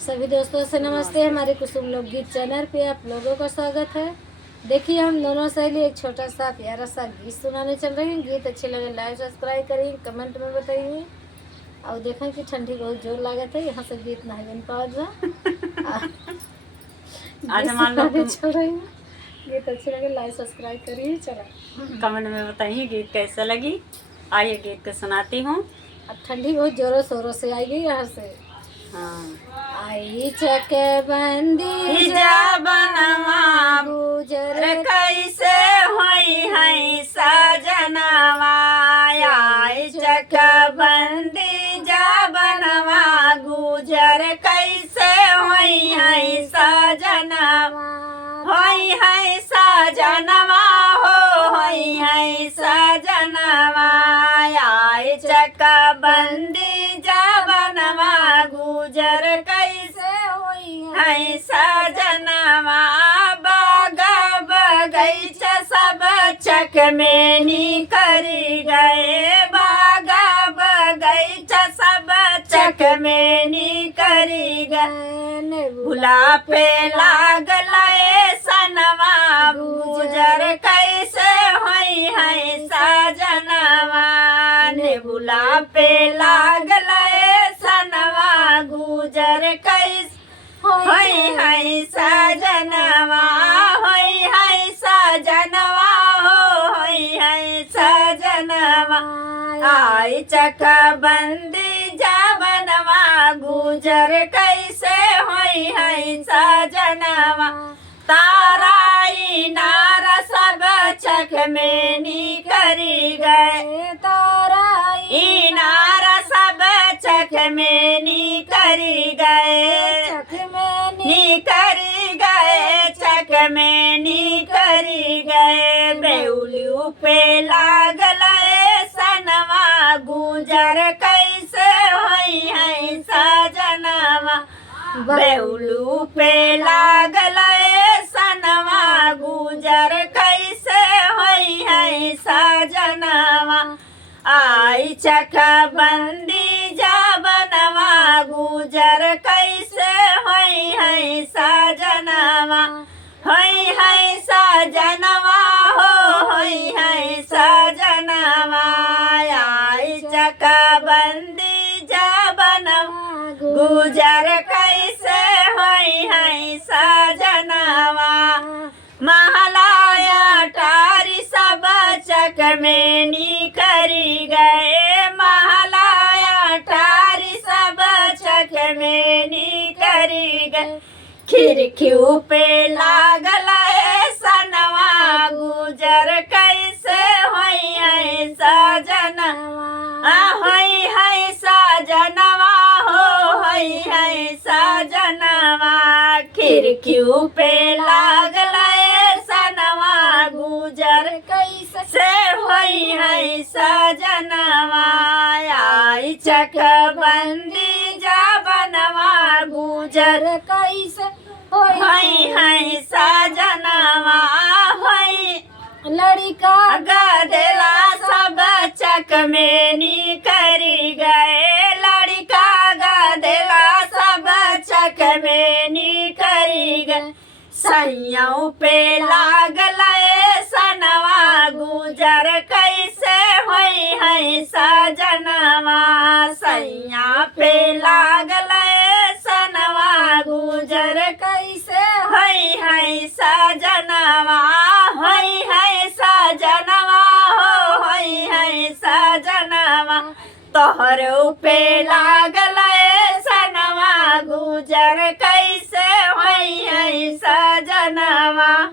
सभी दोस्तों से नमस्ते। हमारे कुसुम लोकगीत चैनल पे आप लोगों का स्वागत है। देखिए, हम दोनों सहेली एक छोटा सा प्यारा सा गीत सुनाने चल रहे हैं। गीत अच्छे लगे लाइक सब्सक्राइब करिए, कमेंट में बताइए। और देखें कि ठंडी बहुत जोर लागत है, यहाँ से गीत नहीं बन पाएगा। आज हमारे लोग चल रही है। गीत अच्छे लगे लाइक सब्सक्राइब करिए। चलो कमेंट में बताइए गीत कैसे लगी। आइए गीत को सुनाती हूँ। अब ठंडी बहुत जोरों शोरों से आएगी यहाँ से। हाँ। आई चक बंदी बनवा गुजर कैसे होई है सजनवा, आई चक बंदी बनवा गुजर कैसे होई है सजनवा, होई है सजनवा हो होई है सजनवा, आई चक बंदी बनवा गुजर कैसे होई है सजनवा, बागा बगैचा सब चक में करी गए, बागा बगैचा सब चक में करी गए, भुला पे लागल सनवा गुजर कैसे होई है सजनवा, ने भुला पे लागल सनवा गुजर कैसे होई है सजनवा, होई है सजनवा हो होई है सजनवा, आई चक बंदी बनवा गुजर कैसे होई है सजनवा, ताराई नारा सब चक में करी गए, ताराई नारा सब चक में करी गए, करी गए चक में करी गए, बेउलू पे लागल सनवा गुजर कैसे होई है सजनवा, बेउलू पे लागल सनवा गुजर कैसे होई है सजनवा, आई चक बंदी बनवा गुजर कैसे होई है सजनवा, होई है सजनवा हो होई है सजनवा, आई चक बंदी बनवा गुजर कैसे होई है सजनवा, महलाया टारी सब चक में करी गए, महलाया टारी सब चक में करी गए, खिड़कियों पे लागल सनवा गुजर कैसे होई है सजनवा, होई है सजनवा हो होई है सजनवा, खिड़कियों पे लागल सनवा गुजर कैसे होई है सजनवा, आई चक बंदी बनवा गुजर कैसे होई है सजनवा, होई लड़का गदला सब चक में करी गए, लड़का गदला सब चक में करी गए, सैयों पे लागल सनवा गुजर कैसे होई है सजनवा, सैया पे लागल सनवा गुजर कैसे होई है सजनवा, होई है सजनवा हो होई है सजनवा, तोहर पे लागल